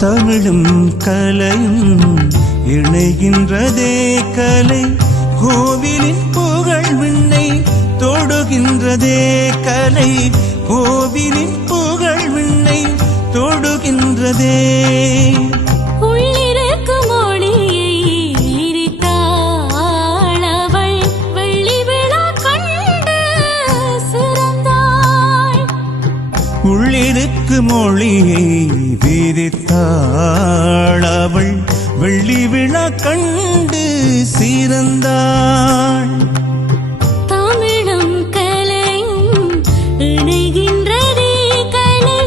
தமிழும் கலையும் இணைகின்றதே கலை கோவிலின் புகழ் விண்ணை தொடுகின்றதே கலை கோவிலின் புகழ் விண்ணை தொடுகின்றதே உள்ளிருக்கு மொழியை விரித்தாள் அவள் வெள்ளி விழா கண்டு சிறந்தாள் தமிழும் கலையும் இணைகின்றதே கலை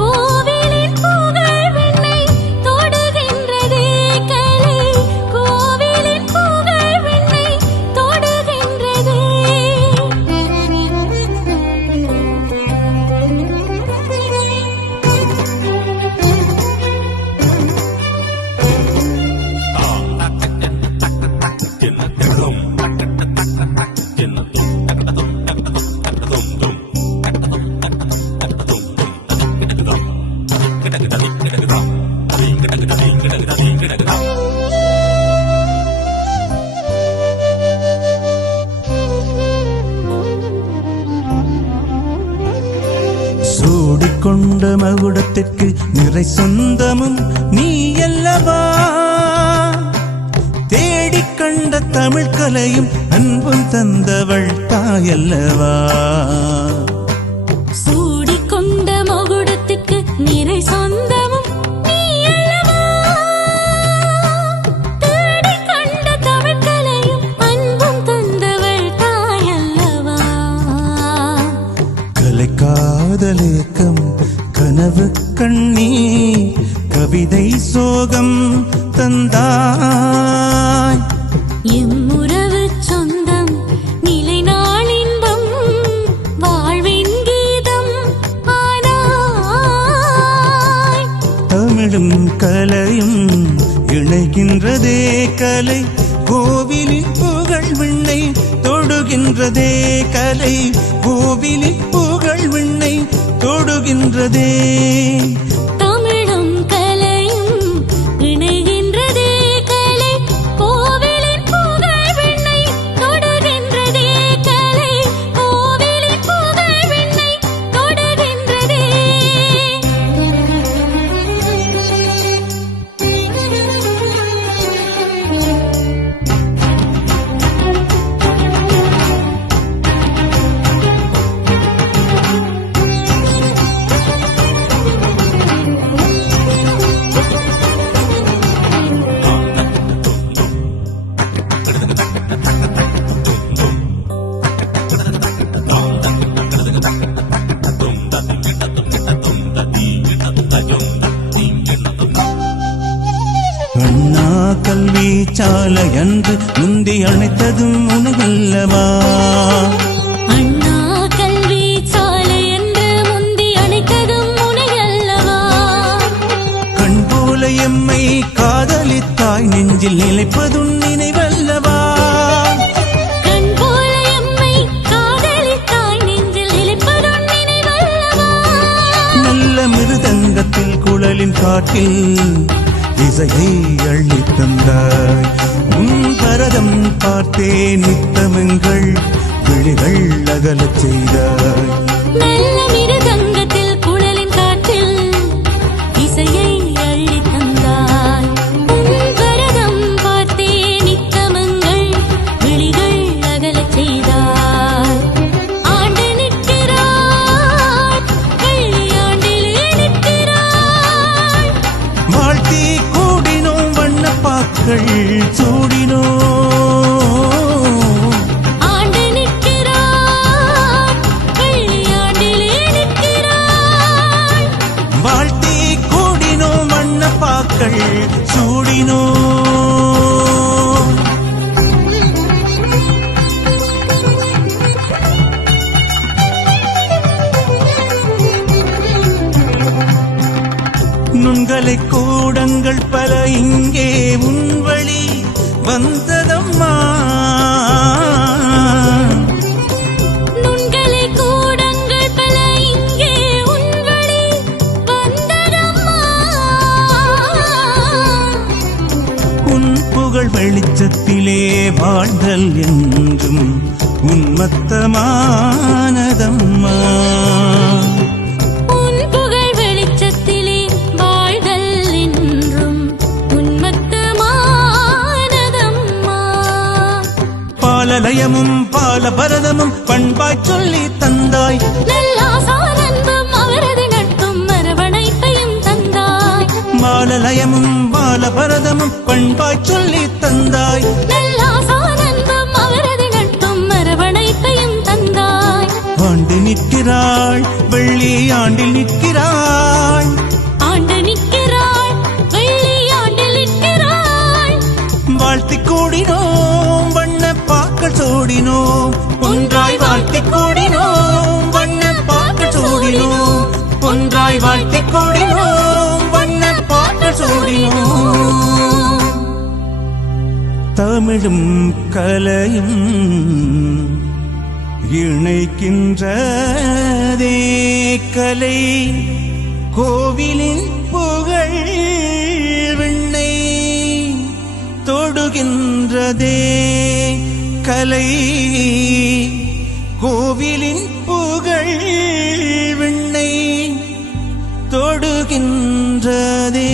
கோவிலின் புகழ் விண்ணை தொடுகின்றதே கலை கோவிலின் புகழ் விண்ணை தொடுகின்றதே சூடிக்கொண்ட மகுடத்திற்கு நிறை சொந்தமும் நீ அல்லவா தேடிக்கண்ட தமிழ் கலையும் அன்பும் தந்தவள் தாயல்லவா சூடிக்கொண்ட மகுடத்திற்கு நிறை சொந்தமும் நீ அல்லவா தேடிக்கண்ட தமிழ் கலையும் அன்பும் தந்தவள் தாயல்லவா கலை காதலேக்கம் கனவு கண்ணீ கவிதை சோகம் தந்தாய் எம்முறவு சொந்தம் நிலை நாளின்பம் வாழ்வின் கீதம் ஆனாய் தமிழும் கலையும் இணைகின்றதே கலை கோவிலின் புகழ் விண்ணை தொடுகின்றதே கலை கோவிலின் புகழ் விண்ணை தொடுகின்றதே தமிழும் கலையும் இணைகின்றதே கலை கோவிலின் புகழ் விண்ணை தொடுகின்றதே கலை கோவிலின் புகழ் விண்ணை தொடுகின்றதே அண்ணா கல்வி சாலை அன்று முந்தி அணைத்ததும் உனகல்லவா அண்ணா கல்வி சாலை என்று முந்தி அணைத்ததும் உனையல்லவா கண் போல எம்மை காதலித்தாய் நெஞ்சில் நிலைப்பதும் நினைவல்லவா கண் போல எம்மை காதலித்தாய் நெஞ்சில் நிலைப்பதும் நினைவல்லவா நல்ல மிருதங்கத்தில் குழலின் காட்டில் இசையை அள்ளித் தந்தாய் உன் பரதம் பார்த்தே நித்தமெங்கள் விழிகள் அகலச் செய்தாய் நல்ல மிருதங்கத்தில் குழலின் காற்றில் இசையை அள்ளித் தந்தாய் உன் பரதம் பார்த்தே நித்தமங்கள் விழிகள் அகலச் செய்தாய் ஆண்டு நிற்கிறாய் வெள்ளியாண்டிலே நிற்கிறாய் வாழ்த்தி கூடினோம் வண்ணப்பாக்கள் சூடினோம் ஆண்டு நிற்கிறாய் நுண்கலை கூடங்கள் பல இங்கே உன் வழி வந்ததம்மா. நுண்கலை கூடங்கள் பல இங்கே உன் வழி வந்ததம்மா. உன் புகழ் வெளிச்சத்திலே வாழ்தல் என்றும் உன்மத்தமானதம்மா. உன் புகழ் வெளிச்சத்திலே வாழ்தல் என்றும் உன்மத்தமானதம்மா. பாலலயமும் பாலபரதமும் பண்பாய் சொல்லி தந்தாய். நல்லாசானந்தும் அவரது நட்பும் அரவணைப்பையும் தந்தாய். பாலலயமும் பாலபரதமும் பண்பாய் சொல்லி தந்தாய். நல்லாசானந்தும் அவரது நட்பும் அரவணைப்பையும் தந்தாய். ஆண்டு நிற்கிறாள் வெள்ளி ஆண்டில் நிற்கிறாள். ஆண்டு நிற்கிறாள் வெள்ளி ஆண்டில் நிற்கிறாள். வாழ்த்திக் கூடினோம் வண்ண பாக்கள் சோடினோம். ஒன்றாய் வாழ்த்திக் கூடினோம் வண்ண பாக்கள் சோடினோம். ஒன்றாய் வாழ்த்திக் கூடினோம் வண்ண பாக்கள் சோடினோம். தமிழும் கலையும் இணைக்கின்றதே கலை கோவிலின் புகழ் விண்ணை தொடுகின்றதே கலை கோவிலின் புகழ் விண்ணை தொடுகின்றதே.